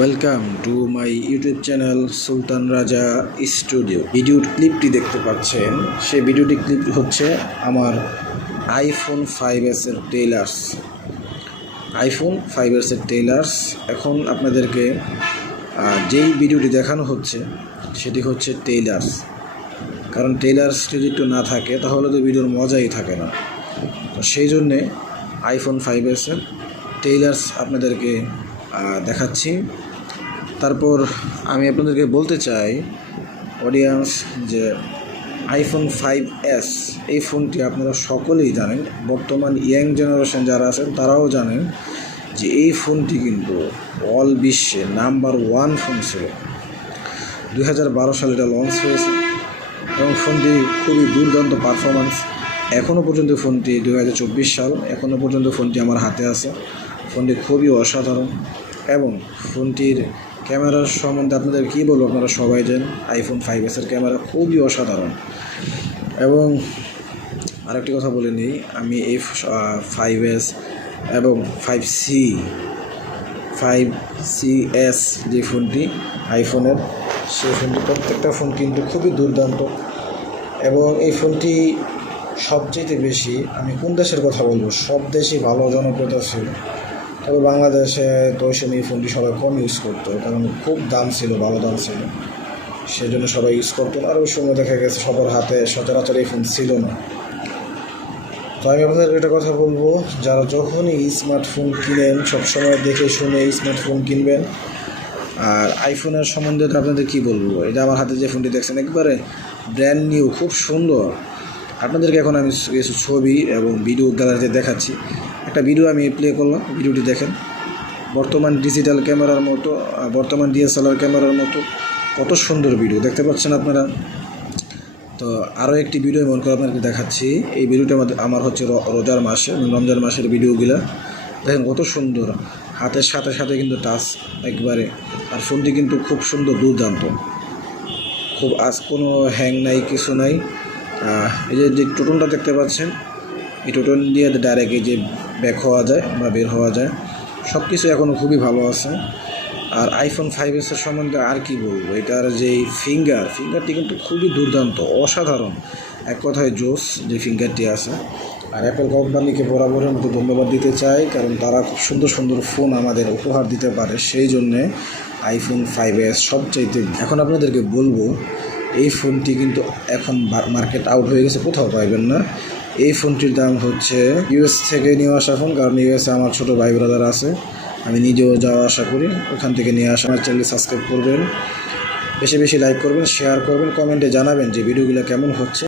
Welcome to my YouTube channel Sultan Raja studio. ভিডিওর ক্লিপটি দেখতে পাচ্ছেন, সেই ভিডিওটি ক্লিপ হচ্ছে আমার আইফোন 5s এর টেইলার্স। আইফোন 5s এর টেইলার্স। এখন আপনাদেরকে যেই ভিডিওটি দেখানো হচ্ছে সেটি হচ্ছে টেইলার্স, কারণ টেইলার্স যদি একটু না থাকে তাহলে তো ভিডিওর মজাই থাকে না। তো সেই জন্যে আইফোন 5s এর টেইলার্স আপনাদেরকে দেখাচ্ছি। তারপর আমি আপনাদেরকে বলতে চাই অডিয়েন্স যে আইফোন 5s এই ফোনটি আপনারা সকলেই জানেন, বর্তমান ইয়াং জেনারেশন যারা আছেন তারাও জানেন যে এই ফোনটি কিন্তু অল বিশ্বে নাম্বার 1 ফোন ছিল। 2012 সালে এটা লঞ্চ হয়েছে এবং ফোনটি খুবই দুর্দান্ত পারফরম্যান্স। এখনও পর্যন্ত ফোনটি 2024 সাল, এখনও পর্যন্ত ফোনটি আমার হাতে আছে। ফোনটি খুবই অসাধারণ এবং ফোনটির ক্যামেরার সম্বন্ধে আপনাদের কী বলবো, আপনারা সবাই জানেন আইফোন 5s এর ক্যামেরা খুবই অসাধারণ। এবং আরেকটি কথা বলে নিই, আমি এই 5s এবং 5CS যে ফোনটি আইফোনের, সেই ফোনটি প্রত্যেকটা ফোন কিন্তু খুবই দুর্দান্ত। এবং এই ফোনটি সবচেয়ে বেশি, আমি কোন দেশের কথা বলবো, সব দেশেই ভালো জনপ্রিয়তা ছিল। তবে বাংলাদেশে তো ওই সময় এই ফোনটি সবাই কম ইউজ করতো, কারণ খুব দাম ছিল, ভালো দাম ছিল, সেই জন্য সবাই ইউজ করতো। আর ওই সময় দেখা গেছে সবার হাতে সচরাচর এই ফোন ছিল না। তো আমি আপনাদের একটা কথা বলবো, যারা যখনই স্মার্টফোন কিনেন সবসময় দেখে শুনে স্মার্টফোন কিনবেন। আর আইফোনের সম্বন্ধে তো আপনাদের কী বলবো, এটা আমার হাতে যে ফোনটি দেখছেন একবারে ব্র্যান্ড নিউ, খুব সুন্দর। আপনাদেরকে এখন আমি কিছু ছবি এবং ভিডিও গ্যালারিতে দেখাচ্ছি। একটা ভিডিও আমি প্লে করলাম, ভিডিওটি দেখেন। বর্তমান ডিজিটাল ক্যামেরার মতো, বর্তমান DSLR ক্যামেরার মতো কত সুন্দর ভিডিও দেখতে পাচ্ছেন আপনারা। তো আরও একটি ভিডিও মন করে আপনাকে দেখাচ্ছি। এই ভিডিওটা আমার হচ্ছে রোজার মাসে, রমজান মাসের ভিডিওগুলা দেখেন কত সুন্দর, হাতের সাথে সাথে কিন্তু টাচ একবারে। আর ফোনটি কিন্তু খুব সুন্দর, দুর্দান্ত, খুব কোনো হ্যাং নাই, কিছু নাই। এই যে টোটনটা দেখতে পাচ্ছেন, এই টোটন দিয়ে ডাইরেক্ট এই যে ব্যাক হওয়া যায় বা বের হওয়া যায়, সব কিছু এখনও খুবই ভালো আছে। আর আইফোন 5s এর সম্বন্ধে আর কি বলবো, এটার যে ফিঙ্গারটি কিন্তু খুবই দুর্দান্ত, অসাধারণ, এক কথায় জোস যে ফিঙ্গারটি আছে। আর অ্যাপল কোম্পানিকে বরাবরের মতো ধন্যবাদ দিতে চাই, কারণ তারা খুব সুন্দর সুন্দর ফোন আমাদের উপহার দিতে পারে, সেই জন্যে আইফোন 5s সবচাইতে। এখন আপনাদেরকে বলবো, এই ফোনটি কিন্তু এখন মার্কেট আউট হয়ে গেছে, কোথাও পাইবেন না। এই ফোনটির দাম হচ্ছে US থেকে নিয়ে আসা ফোন, কারণ US আমার ছোটো ভাই ব্রাদার আছে, আমি নিজেও যাওয়া আশা করি, ওখান থেকে নিয়ে আসা। আমার চ্যানেল সাবস্ক্রাইব করবেন, বেশি বেশি লাইক করবেন, শেয়ার করবেন, কমেন্টে জানাবেন যে ভিডিওগুলো কেমন হচ্ছে।